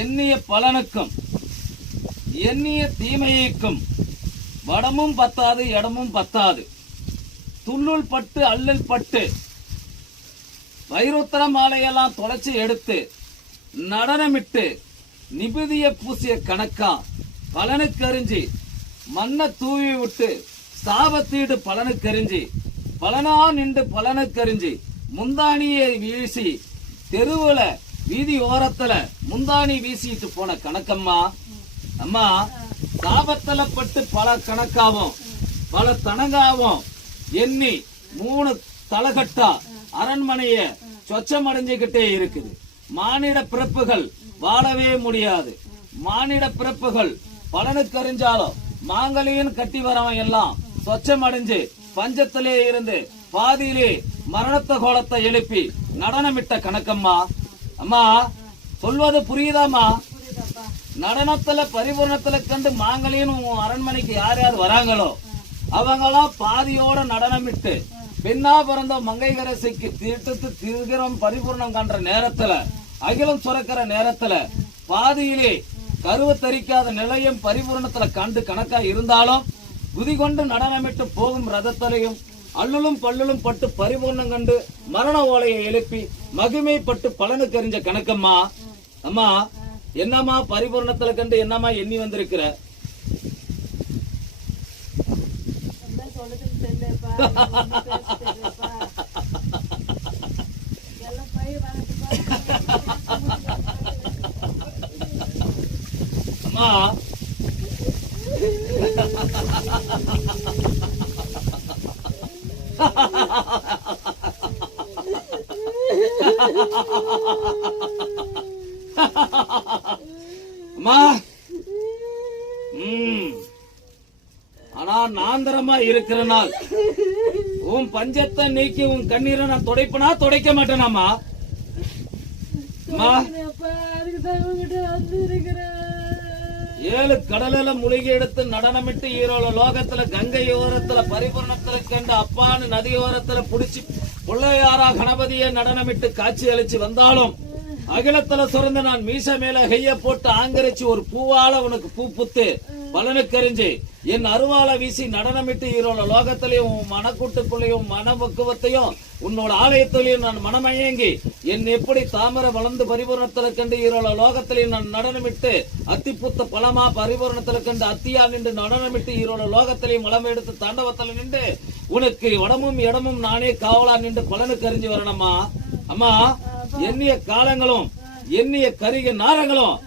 எண்ணிய பலனுக்கும் எண்ணிய தீமையைக்கும் வடமும் பத்தாது இடமும் பத்தாது. துள்ளுள் பட்டு அல்லல் பட்டு வைரோத்தர மாலையெல்லாம் தொலைச்சி எடுத்து நடனமிட்டு நிபதிய பூசிய கணக்கா பலனுக்கறிஞ்சி மண்ணை தூவி விட்டு சாபத்தீடு பலனுக்கறிஞ்சி பலனா நின்று பலனுக்கறிஞ்சி முந்தானியை வீசி தெருவுல வீதி ஓரத்துல முந்தானி வீசிட்டு போன கணக்கம்மா. அம்மா சாபத்துல பட்டு பல கணக்காவும் பல தனங்காவும் எண்ணி 3 தலகட்டா அரண்மனைய சொச்சம் அடைஞ்சுகிட்டே இருக்குது. மானிட பிறப்புகள் வாழவே முடியாது. மானிட பிறப்புகள் பலனுக்கறிஞ்சாலும் மாங்கலியின் கட்டி வரவன் எல்லாம் சொச்சம் அடைஞ்சு பஞ்சத்திலே இருந்து பாதியிலே மரணத்த கோலத்தை எழுப்பி நடனமிட்ட கணக்கம்மா. அம்மா சொல்வது புரியுதாமா? நடனத்துல பரிபூர்ணத்துல கண்டு மாங்கலியின் அரண்மனைக்கு யார் யார் வராங்களோ அவங்களாம் பாதியோட நடனமிட்டு பெண்ணா பிறந்த மங்கைகரசிக்கு தீர்த்தத்து திருகிரம் பரிபூர்ணம் கண்ட நேரத்துல அகிலம் சுரக்கிற நேரத்துல பாதியிலே கருவ தரிக்காத நிலையம் பரிபூர்ணத்துல கண்டு கணக்கா இருந்தாலும் குதி கொண்டு நடனமிட்டு போகும் ரதத்திலையும் அள்ளுலும் பல்லுலும் பட்டு பரிபூர்ணம் கண்டு மரண ஓலையை எழுப்பி மகிமைப்பட்டு பலனுக்கறிஞ்ச கணக்கம்மா. அம்மா என்னம்மா பரிபூர்ணத்துல கண்டு என்னம்மா எண்ணி வந்திருக்கிற? அம்மா அம்மா ஆனா நாந்தரமா இருக்கிற நாள் உன் பஞ்சத்தை நீக்கி உன் கண்ணீரை நான் துடைப்பனா துடைக்க மாட்டேனாமா? 7 கடலில முழுகி எடுத்து நடனமிட்டு ஈரோல லோகத்துல கங்கை ஓரத்துல பரிபூர்ணத்துல கண்டு அப்பான்னு நதியோரத்துல புடிச்சு பிள்ளையாரா கணபதியை நடனமிட்டு காட்சி அளிச்சு வந்தாலும் அகிலத்துல சுரந்து நான் மீச மேல கைய போட்டு ஆங்கரிச்சு ஒரு பூவால உனக்கு பூ புத்து பலனுக்கறிஞ்சு என் அருவால வீசி நடனமிட்டு ஈரோல லோகத்திலையும் உன் மனக்கூட்டுக்குள்ளையும் மனபக்குவத்தையும் உன்னோட ஆலயத்திலையும் நான் மனமயங்கி என் எப்படி தாமரை வளர்ந்து பரிபூர்ணத்துல கண்டு ஈரோல லோகத்திலையும் நான் நடனமிட்டு அத்திப்புத்த பலமா பரிபூர்ணத்துல கண்டு அத்தியா நின்று நடனமிட்டு ஈரோல லோகத்திலையும் மலம் எடுத்து தாண்டவத்துல நின்று உனக்கு வடமும் இடமும் நானே காவலா நின்று பலனுக்கறிஞ்சு வரணுமா? அம்மா எண்ணிய காலங்களும் எண்ணிய கரிக நாரங்களும்